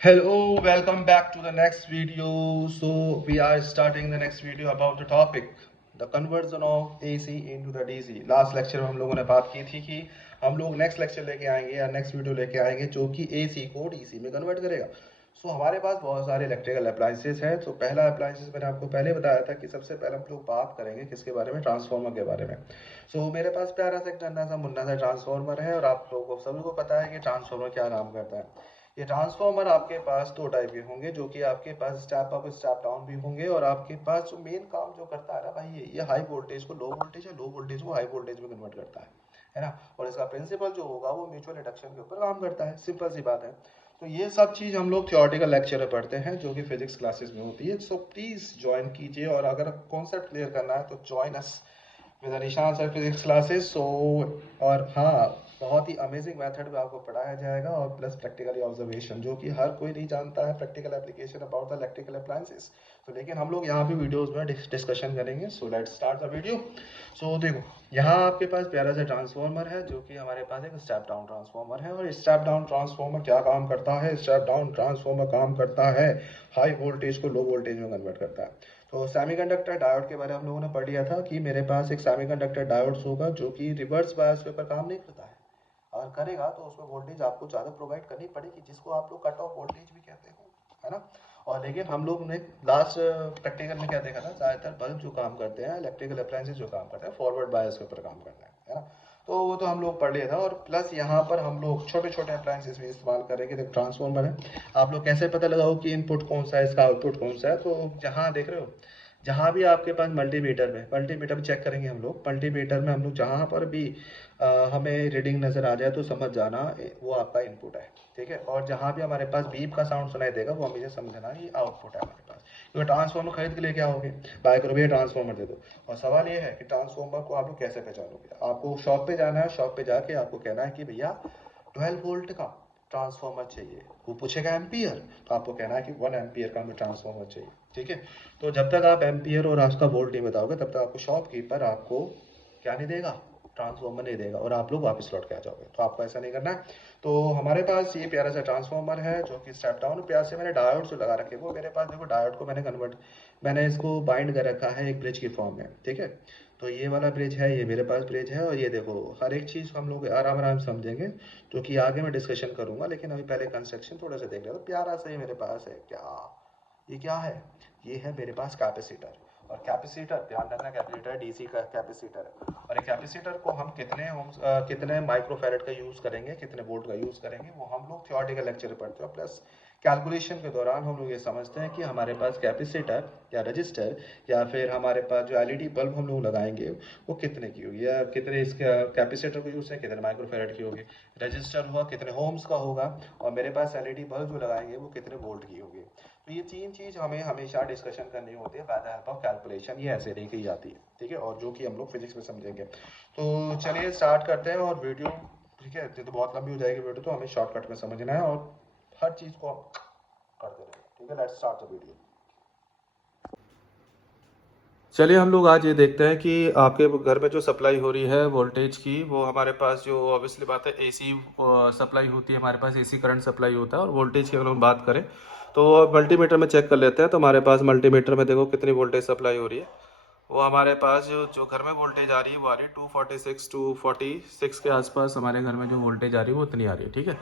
Hello, welcome back to the next video. So we are starting the next video about the topic the conversion of AC into the DC. Last lecture में हम लोगों ने बात की थी कि हम लोग नेक्स्ट लेक्चर लेके आएंगे या नेक्स्ट वीडियो लेके आएंगे जो कि AC को DC में कन्वर्ट करेगा। हमारे पास बहुत सारे इलेक्ट्रिकल अप्लाइंसेस हैं। पहला अप्लाइंसेस मैंने आपको पहले बताया था कि सबसे पहले हम लोग बात करेंगे किसके बारे में, ट्रांसफार्मर के बारे में। मेरे पास प्यारा सा एक नन्हा सा मुन्ना सा ट्रांसफार्मर है और आप लोगों को सभी को पता है कि ट्रांसफार्मर क्या काम करता है। ये ट्रांसफार्मर आपके पास दो टाइप के होंगे, जो कि आपके पास स्टेप अप स्टेप डाउन भी होंगे। और आपके पास जो मेन काम जो करता है ना भाई, ये हाई वोल्टेज को लो वोल्टेज या लो वोल्टेज को हाई वोल्टेज में कन्वर्ट करता है ना। और इसका प्रिंसिपल जो होगा वो म्यूचुअल इंडक्शन के ऊपर काम करता है। सिंपल सी बात है। ये सब चीज़ हम लोग थियोरेटिकल लेक्चर में पढ़ते हैं जो कि फिजिक्स क्लासेस में होती है। प्लीज़ ज्वाइन कीजिए, और अगर कॉन्सेप्ट क्लियर करना है तो ज्वाइन अस विद निशान सर फिजिक्स क्लासेस। और हाँ, बहुत ही अमेजिंग मेथड में आपको पढ़ाया जाएगा, और प्लस प्रैक्टिकली ऑब्जर्वेशन, जो कि हर कोई नहीं जानता है practical application about the electrical appliances. लेकिन हम लोग यहाँ भी वीडियोस में डिस्कशन करेंगे। Let's start the video. देखो, यहाँ आपके पास प्यारा सा ट्रांसफार्मर है जो कि हमारे पास एक स्टेप डाउन ट्रांसफार्मर है। और स्टेप डाउन ट्रांसफार्मर क्या काम करता है? स्टेप डाउन ट्रांसफार्मर काम करता है हाई वोल्टेज को लो वोल्टेज में कन्वर्ट करता है। सेमीकंडक्टर डायोड के बारे में हम लोगों ने पढ़ लिया था कि मेरे पास एक सेमीकंडक्टर डायोड होगा जो कि रिवर्स बायस के ऊपर काम नहीं करता है। अगर करेगा तो उसमें वोल्टेज आपको ज़्यादा प्रोवाइड करनी पड़ेगी, जिसको आप लोग कट ऑफ वोल्टेज भी कहते हो, है ना। और लेकिन हम लोग ने लास्ट प्रैक्टिकल में क्या देखा था, ज़्यादातर बल्ब जो काम करते हैं, इलेक्ट्रिकल अप्लायंसेज जो काम करते हैं, फॉरवर्ड बायस के ऊपर काम करना है ना। वो तो हम लोग पढ़ लिया था। और प्लस यहाँ पर हम लोग छोटे छोटे अप्लायंसेज भी इस्तेमाल करेंगे। देखो, ट्रांसफॉर्मर है, आप लोग कैसे पता लगाओ कि इनपुट कौन सा है, इसका आउटपुट कौन सा है? तो जहाँ देख रहे हो, जहाँ भी आपके पास मल्टीमीटर में चेक करेंगे हम लोग। मल्टीमीटर में हम लोग जहाँ पर भी हमें रीडिंग नज़र आ जाए तो समझ जाना वो आपका इनपुट है, ठीक है। और जहाँ भी हमारे पास बीप का साउंड सुनाई देगा वो हमें समझना ये आउटपुट है हमारे पास। क्योंकि ट्रांसफॉर्मर खरीद के लिए क्या होगे, बाय करो भैया ट्रांसफॉर्मर दे दो। और सवाल ये है कि ट्रांसफॉर्मर को आप लोग कैसे पहचानोगे? आपको शॉप पे जाना है, शॉप पे जाके आपको कहना है कि भैया 12 वोल्ट का ट्रांसफॉर्मर चाहिए। वो पूछेगा एम्पियर, तो आपको कहना है कि 1 एम्पियर का हमें ट्रांसफॉर्मर चाहिए, ठीक है। तो जब तक आप एम्पियर और उसका वोल्ट नहीं बताओगे तब तक आपको शॉपकीपर आपको क्या नहीं देगा, ट्रांसफॉर्मर नहीं देगा, और आप लोग वापस लौट के आ जाओगे। तो आपको ऐसा नहीं करना है। हमारे पास ये प्यारा सा ट्रांसफॉर्मर है जो कि स्टेप डाउन। प्यार से मैंने डायोड जो लगा रखे वो मेरे पास, देखो डायोड को मैंने इसको बाइंड कर रखा है एक ब्रिज की फॉर्म में, ठीक है। ये वाला ब्रिज है, ये मेरे पास ब्रिज है। और ये देखो, हर एक चीज़ हम लोग आराम आराम समझेंगे जो कि आगे मैं डिस्कशन करूंगा। लेकिन अभी पहले कंस्ट्रक्शन थोड़ा सा देख लेते। तो प्यारा सा ये मेरे पास है क्या, ये क्या है? ये है मेरे पास कैपेसिटर। और कैपेसिटर, ध्यान रखना, कैपेसिटर डीसी का कैपेसिटर है। और एक कैपेसिटर को हम कितने माइक्रोफैरड का यूज़ करेंगे, कितने वोल्ट का यूज़ करेंगे, वो हम लोग थियोरेटिकल लेक्चर पढ़ते हैं। प्लस कैलकुलेशन के दौरान हम लोग ये समझते हैं कि हमारे पास कैपेसिटर या रजिस्टर या फिर हमारे पास जो एलईडी बल्ब हम लोग लगाएंगे वो कितने की होगी, या कितने इसके कैपेसिटर को यूज़ है, कितने माइक्रोफैरड की होगी, रजिस्टर हुआ कितने होम्स का होगा, और मेरे पास एलईडी बल्ब जो लगाएंगे वो कितने वोल्ट की होगी। ये तीन चीज़ हमें हमेशा डिस्कशन करनी होती है bye the help of calculation. ये ऐसे नहीं की जाती है, ठीक है, और जो कि हम लोग फिजिक्स में समझेंगे। चलिए स्टार्ट करते हैं। और वीडियो, ठीक है, तो बहुत लंबी हो जाएगी वीडियो, तो हमें शॉर्टकट में समझना है और हर चीज़ को करते रहेंगे, ठीक है। Let's start the video. चलिए हम लोग आज ये देखते हैं कि आपके घर में जो सप्लाई हो रही है वोल्टेज की, वो हमारे पास जो ऑब्वियसली बात है एसी सप्लाई होती है, हमारे पास एसी करंट सप्लाई होता है। और वोल्टेज की अगर हम बात करें तो मल्टीमीटर में चेक कर लेते हैं। तो हमारे पास मल्टीमीटर में देखो कितनी वोल्टेज सप्लाई हो रही है। वो हमारे पास जो घर में वोल्टेज आ रही है वो आ रही है 246 के आसपास। हमारे घर में जो वोल्टेज आ रही है वो उतनी आ रही है, ठीक है।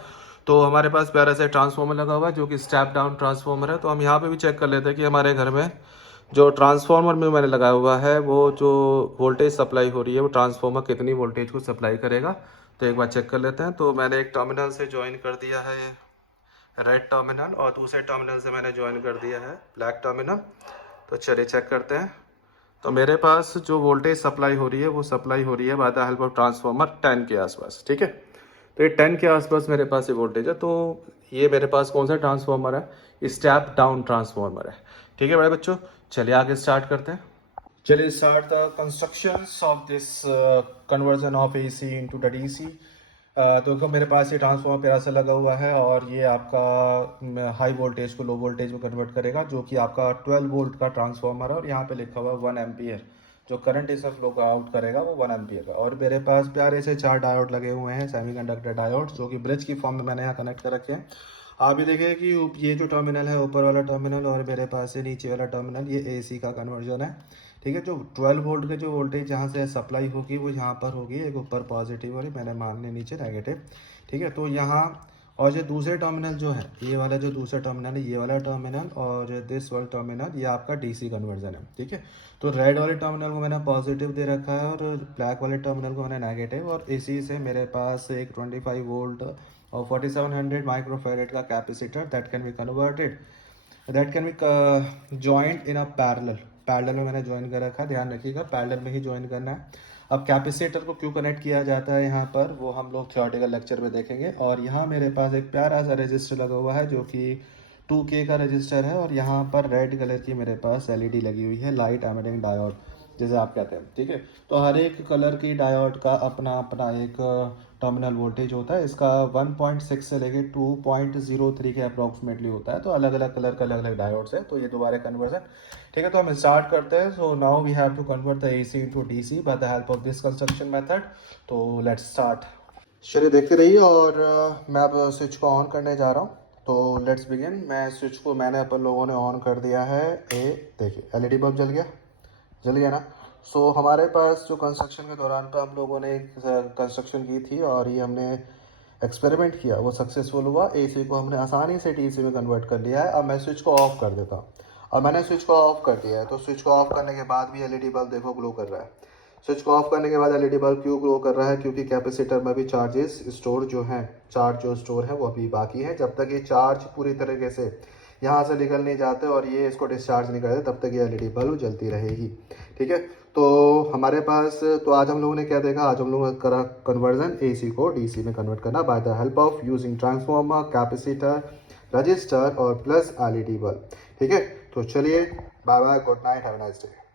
तो हमारे पास प्यारा सा ट्रांसफार्मर लगा हुआ है जो कि स्टेप डाउन ट्रांसफार्मर है। तो हम यहाँ पे भी चेक कर लेते हैं कि हमारे घर में जो ट्रांसफार्मर में मैंने लगाया हुआ है वो जो वोल्टेज सप्लाई हो रही है वो ट्रांसफार्मर कितनी वोल्टेज को सप्लाई करेगा। तो एक बार चेक कर लेते हैं। तो मैंने एक टर्मिनल से ज्वाइन कर दिया है रेड टर्मिनल, और दूसरे टर्मिनल से मैंने ज्वाइन कर दिया है ब्लैक टर्मिनल। तो चलिए चेक करते हैं। तो मेरे पास जो वोल्टेज सप्लाई हो रही है वो सप्लाई हो रही है bye the help of transformer 10 के आसपास, ठीक है। तो ये 10 के आसपास मेरे पास ये वोल्टेज है। तो ये मेरे पास कौन सा ट्रांसफार्मर है? स्टेप डाउन ट्रांसफार्मर है, ठीक है बड़े बच्चों। चलिए आगे स्टार्ट करते हैं। चलिए start the construction of this conversion of AC into the DC. तो देखो मेरे पास ये ट्रांसफार्मर प्यारा सा लगा हुआ है, और ये आपका हाई वोल्टेज को लो वोल्टेज में कन्वर्ट करेगा, जो कि आपका 12 वोल्ट का ट्रांसफार्मर है। और यहाँ पे लिखा हुआ है 1 एम्पियर, जो करंट इस फ्लो का आउट करेगा वो 1 एम्पियर का। और मेरे पास प्यारे से 4 डायोड लगे हुए हैं, सेमीकंडक्टर डायोड, जो कि ब्रिज की फॉर्म में मैंने यहाँ कनेक्ट कर रखे हैं। आप ये देखिए कि ये जो टर्मिनल है ऊपर वाला टर्मिनल और मेरे पास है नीचे वाला टर्मिनल, ये एसी का कन्वर्जन है। ठीक है, जो 12 वोल्ट के जो वोल्टेज जहाँ से सप्लाई होगी वो यहाँ पर होगी, एक ऊपर पॉजिटिव और मैंने मान लिया नीचे नेगेटिव। ठीक है, तो यहाँ और जो दूसरे टर्मिनल जो है, ये वाला जो दूसरा टर्मिनल है, ये वाला टर्मिनल और दिस वाला टर्मिनल, ये आपका डीसी कन्वर्जन है। ठीक है, तो रेड वाले टर्मिनल को मैंने पॉजिटिव दे रखा है और ब्लैक वाले टर्मिनल को मैंने नेगेटिव, और इसी से मेरे पास एक 25 वोल्ट और 4700 माइक्रोफेरेड का capacitor that can be joint in a parallel में मैंने ज्वाइन कर रखा है। ध्यान रखिएगा पैरेलल में ही ज्वाइन करना है। अब कैपेसिटर को क्यों कनेक्ट किया जाता है यहाँ पर, वो हम लोग थियोरेटिकल लेक्चर में देखेंगे। और यहाँ मेरे पास एक प्यारा सा रजिस्टर लगा हुआ है जो कि 2K का रजिस्टर है, और यहाँ पर रेड कलर की मेरे पास एलईडी लगी हुई है, लाइट एमिटिंग डायोड जैसे आप कहते हैं। ठीक है, तो हर एक कलर की डायोड का अपना अपना एक टर्मिनल वोल्टेज होता है। इसका 1.6 से लेके 2.03 के अप्रॉक्सीमेटली होता है। तो अलग अलग कलर का अलग अलग डायोड्स है, तो ये दोबारा कन्वर्जन। ठीक है, तो हम स्टार्ट करते हैं। So now we have to convert the AC into DC by the help of this construction method. तो लेट्स स्टार्ट। चलिए देखते रहिए, और मैं अब स्विच को ऑन करने जा रहा हूँ। तो लेट्स बिगिन। मैं स्विच को मैंने अपन लोगों ने ऑन कर दिया है। देखिए एलईडी बल्ब जल गया ना। सो हमारे पास जो कंस्ट्रक्शन के दौरान पर हम लोगों ने एक कंस्ट्रक्शन की थी और ये हमने एक्सपेरिमेंट किया, वो सक्सेसफुल हुआ। एसी को हमने आसानी से डीसी में कन्वर्ट कर लिया है। अब मैं स्विच को ऑफ कर देता हूँ, और मैंने स्विच को ऑफ कर दिया है। तो स्विच को ऑफ करने के बाद भी एलईडी बल्ब देखो ग्लो कर रहा है। स्विच को ऑफ करने के बाद एलईडी बल्ब क्यों ग्लो कर रहा है, क्योंकि कैपेसिटर में भी चार्जेस स्टोर जो हैं, चार्ज जो स्टोर है वो अभी बाकी है। जब तक ये चार्ज पूरी तरीके से यहाँ से निकल नहीं जाते और ये इसको डिस्चार्ज नहीं करते, तब तक ये एलईडी बल्ब जलती रहेगी। ठीक है, तो हमारे पास तो आज हम लोगों ने क्या देखा, आज हम लोगों ने करा कन्वर्जन एसी को डीसी में कन्वर्ट करना by the help of using transformer, capacitor, resistor और प्लस एलईडी बल्ब। ठीक है, तो चलिए bye bye, good night, have a nice day.